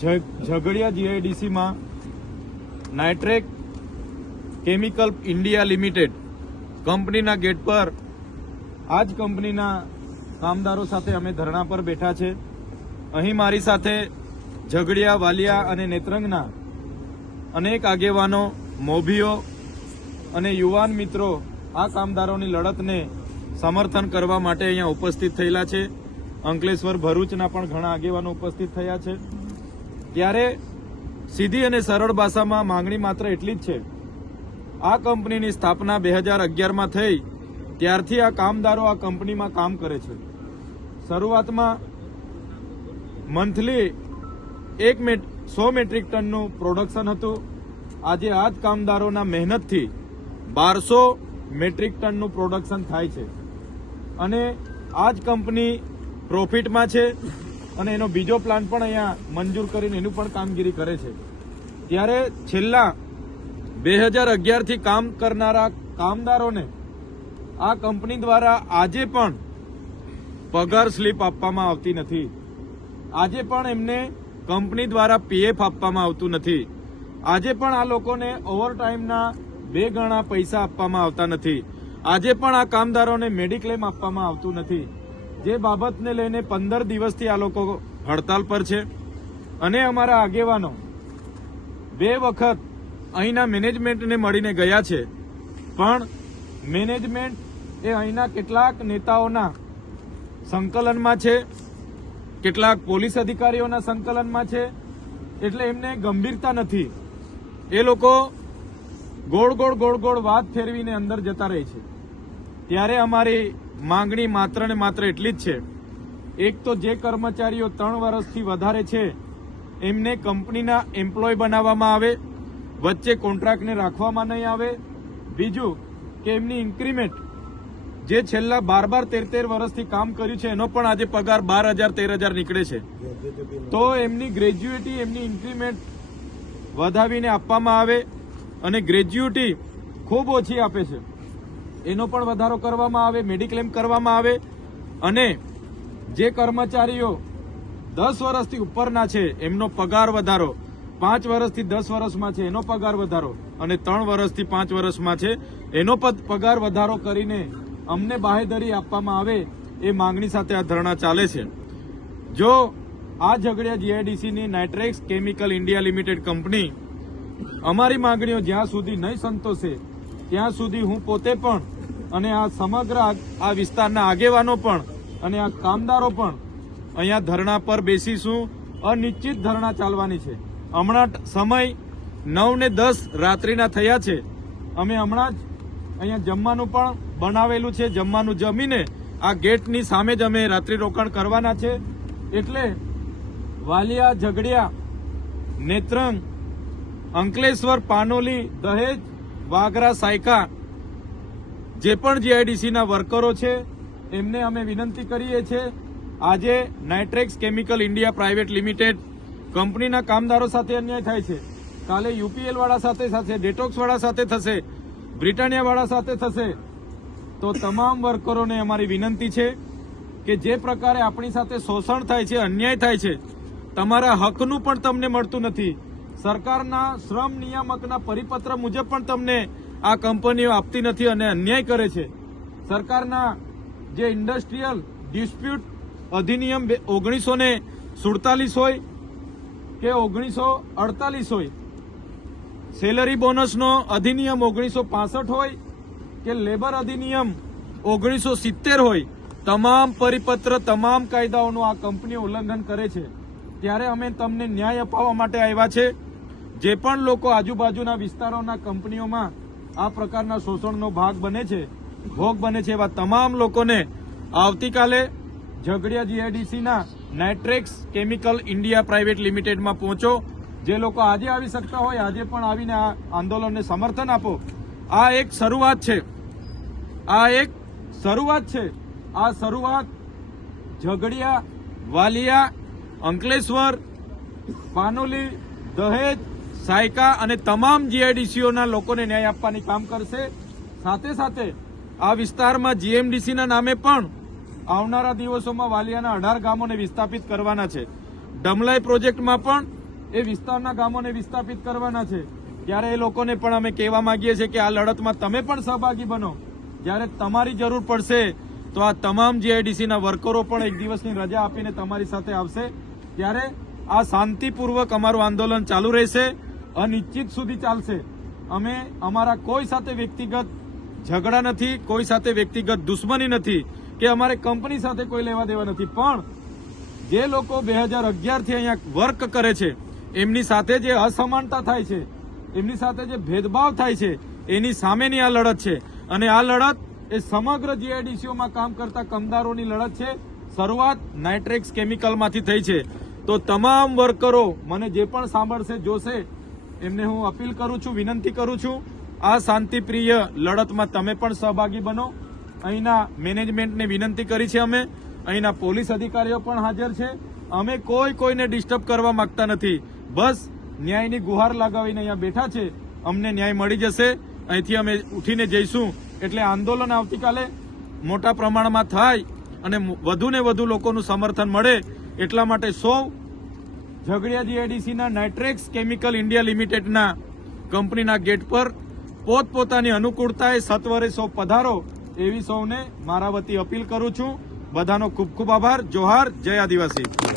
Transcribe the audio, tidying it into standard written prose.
Jhagadia GIDC માં નાઇટ્રેક chemical India limited કંપનીના gate પર આ જ કંપનીના કામદારો સાથે અમે ધરણા પર બેઠા છે। અહીં મારી સાથે ઝઘડિયા, વાલિયા અને નેત્રંગના અનેક આગેવાનો, મોભીઓ અને યુવાન મિત્રો આ કામદારોની લડતને સમર્થન કરવા માટે અહીંયા ઉપસ્થિત થયેલા છે। અંકલેશ્વર, ભરૂચના પણ ઘણા આગેવાનો ઉપસ્થિત થયા છે। ત્યારે સીધી અને સરળ ભાષામાં માંગણી માત્ર એટલી જ છે, આ કંપનીની સ્થાપના 2011માં થઈ ત્યારથી આ કામદારો આ કંપનીમાં કામ કરે છે। શરૂઆતમાં મંથલી 100 મેટ્રિક ટનનું પ્રોડક્શન હતું। આજે આ જ કામદારોના મહેનતથી 1200 મેટ્રિક ટનનું પ્રોડક્શન થાય છે અને આ જ કંપની પ્રોફિટમાં છે અને એનો બીજો પ્લાન્ટ પણ અહીંયા મંજૂર કરીને એનું પણ કામગીરી કરે છે। ત્યારે છેલ્લા 2011થી કામ કરનારા કામદારોને આ કંપની દ્વારા આજે પણ પગાર સ્લીપ આપવામાં આવતી નથી। આજે પણ એમને કંપની દ્વારા પીએફ આપવામાં આવતું નથી। આજે પણ આ લોકોને ઓવરટાઈમના 2 ગણા પૈસા આપવામાં આવતા નથી। આજે પણ આ કામદારોને મેડિક્લેમ આપવામાં આવતું નથી, જે બાબતને લઈને 15 દિવસથી આ લોકો હડતાલ પર છે અને અમારા આગેવાનો 2 વખત અહીંના મેનેજમેન્ટને મળીને ગયા છે, પણ મેનેજમેન્ટ એ અહીંના કેટલાક નેતાઓના સંકલનમાં છે, કેટલાક પોલીસ અધિકારીઓના સંકલનમાં છે, એટલે એમને ગંભીરતા નથી। એ લોકો ગોળ ગોળ વાત ફેરવીને અંદર જતા રહે છે। ત્યારે અમારી માંગણી માત્ર ને માત્ર એટલી જ છે, એક તો જે કર્મચારીઓ 3 વર્ષથી વધારે છે એમને કંપનીના એમ્પ્લોય બનાવવામાં આવે, વચ્ચે કોન્ટ્રાક્ટને રાખવામાં નહીં આવે। બીજું કે એમની ઇન્ક્રીમેન્ટ જે છેલ્લા 12-13 વર્ષથી કામ કર્યું છે એનો પણ આજે પગાર 12,000-13,000 નીકળે છે, તો એમની ગ્રેજ્યુએટી, એમની ઇન્ક્રીમેન્ટ વધાવીને આપવામાં આવે અને ગ્રેજ્યુએટી ખૂબ ઓછી આપે છે એનો પણ વધારો કરવામાં આવે, મેડિક્લેમ કરવામાં આવે અને જે કર્મચારીઓ 10 વર્ષથી ઉપરના છે એમનો પગાર વધારો, 5 વર્ષથી 10 વર્ષમાં છે એનો પગાર વધારો અને 3 વર્ષથી 5 વર્ષમાં છે એનો પગાર વધારો કરીને અમને બાહેધરી આપવામાં આવે, એ માંગણી સાથે આ ધરણા ચાલે છે। જો આ ઝઘડિયા જીઆઈડીસીની Nitrex chemical India limited company અમારી માંગણીઓ જ્યાં સુધી નહીં સંતોષે ત્યાં સુધી હું પોતે પણ અને આ સમગ્ર આ વિસ્તારના આગેવાનો પણ અને આ કામદારો પણ અહીંયા ધરણા પર બેસીશું। અનિશ્ચિત ધરણા ચાલવાની છે। હમણાં સમય 9:10 રાત્રિના થયા છે। અમે હમણાં જ અહીંયા જમવાનું પણ બનાવેલું છે। જમવાનું જમીને આ ગેટની સામે જ અમે રાત્રિ રોકાણ કરવાના છે। એટલે વાલિયા, ઝઘડિયા, નેત્રંગ, અંકલેશ્વર, પાનોલી, દહેજ, વાગરા, સાયકા જે પણ જીઆઈડીસીના વર્કરો છે એમને અમે વિનંતી કરીએ છીએ, આજે Nitrex chemical India private limited કંપનીના કામદારો સાથે અન્યાય થાય છે, કાલે યુપીએલ વાળા સાથે થશે, ડેટોક્સ વાળા સાથે થશે, બ્રિટાનિયા વાળા સાથે થશે। તો તમામ વર્કરોને અમારી વિનંતી છે કે જે પ્રકારે આપણી સાથે શોષણ થાય છે, અન્યાય થાય છે, તમારા હકનું પણ તમને મળતું નથી, સરકારના શ્રમ નિયામકના પરિપત્ર મુજબ પણ તમને આ કંપનીઓ આપતી નથી અને અન્યાય કરે છે। સરકારના જે ઇન્ડસ્ટ્રીયલ ડિસ્પ્યુટ અધિનિયમ 1947 હોય કે 1948 હોય, સેલરી બોનસનો અધિનિયમ 1965 હોય કે લેબર અધિનિયમ 1970 હોય, તમામ પરિપત્ર, તમામ કાયદાઓનું આ કંપનીઓ ઉલ્લંઘન કરે છે। ત્યારે અમે તમને ન્યાય અપાવવા માટે આવ્યા છે। જે પણ લોકો આજુબાજુના વિસ્તારોના કંપનીઓમાં આ પ્રકારના શોષણનો ભોગ બને છે એવા તમામ લોકોને આવતીકાલે ઝઘડિયા જીઆઈડીસીના નાઇટ્રેક્સ કેમિકલ ઇન્ડિયા પ્રાઇવેટ લિમિટેડમાં પહોંચો। જે લોકો આજે આવી શકતા હોય આજે પણ આવીને આ આંદોલનને સમર્થન આપો। આ એક શરૂઆત છે, આ શરૂઆત ઝઘડિયા, વાલિયા, અંકલેશ્વર, પાનોલી, દહેજ, સાયકા અને તમામ જીઆઈડીસીઓના લોકોને ન્યાય આપવાની કામ કરશે। સાથે સાથે આ વિસ્તારમાં જીએમડીસીના નામે પણ આવનારા દિવસોમાં વાલિયાના 18 ગામોને વિસ્થાપિત કરવાના છે। ડમલાઈ પ્રોજેક્ટમાં પણ એ વિસ્તારના ગામોને વિસ્થાપિત કરવાના છે, ત્યારે એ લોકોને પણ અમે કહેવા માંગીએ છીએ કે આ લડતમાં તમે પણ સહભાગી બનો. જ્યારે તમારી જરૂર પડશે તો આ તમામ જીઆઈડીસીના વર્કરો પણ એક દિવસની રજા આપીને તમારી સાથે આવશે. ત્યારે આ શાંતિપૂર્વક અમારું આંદોલન ચાલુ રહેશે, અનિશ્ચિત સુધી ચાલશે. અમે અમારા કોઈ સાથે વ્યક્તિગત ઝઘડા નથી, કોઈ સાથે વ્યક્તિગત દુશ્મની નથી કે અમારે કંપની સાથે કોઈ લેવા દેવા નથી, પણ જે લોકો 2011થી અહીંયા વર્ક કરે છે એમની સાથે જે અસમાનતા થાય છે, એમની સાથે જે ભેદભાવ થાય છે, એની સામેની આ લડત છે. અને આ લડત એ સમગ્ર જીઆઈડીસીઓમાં કામ કરતા કામદારોની લડત છે. શરૂઆત નાઇટ્રેક્સ કેમિકલમાંથી થઈ છે. તો તમામ વર્કરો મને જે પણ સાંભળશે જોશે એમને હું અપીલ કરું છું, વિનંતી કરું છું, આ શાંતિપ્રિય લડતમાં તમે પણ સહભાગી બનો. અહીંના મેનેજમેન્ટને વિનંતી કરી છે અમે, અહીંના પોલીસ અધિકારીઓ પણ હાજર છે. અમે કોઈને ડિસ્ટર્બ કરવા માંગતા નથી, બસ ન્યાયની ગુહાર લગાવીને અહીંયા બેઠા છે. અમને ન્યાય મળી જશે, અહીંથી અમે ઉઠીને જઈશું. એટલે આંદોલન આવતીકાલે મોટા પ્રમાણમાં થાય અને વધુ ને વધુ લોકોનું સમર્થન મળે એટલા માટે સૌ ઝઘડિયા જીઆઈડીસીના નાઇટ્રેક્સ કેમિકલ ઇન્ડિયા લિમિટેડના કંપનીના ગેટ પર પોતપોતાની અનુકૂળતાએ સત્વરે સૌ પધારો એવી સૌને મારા વતી અપીલ કરું છું. બધાનો ખૂબ ખૂબ આભાર. જોહાર. જય આદિવાસી.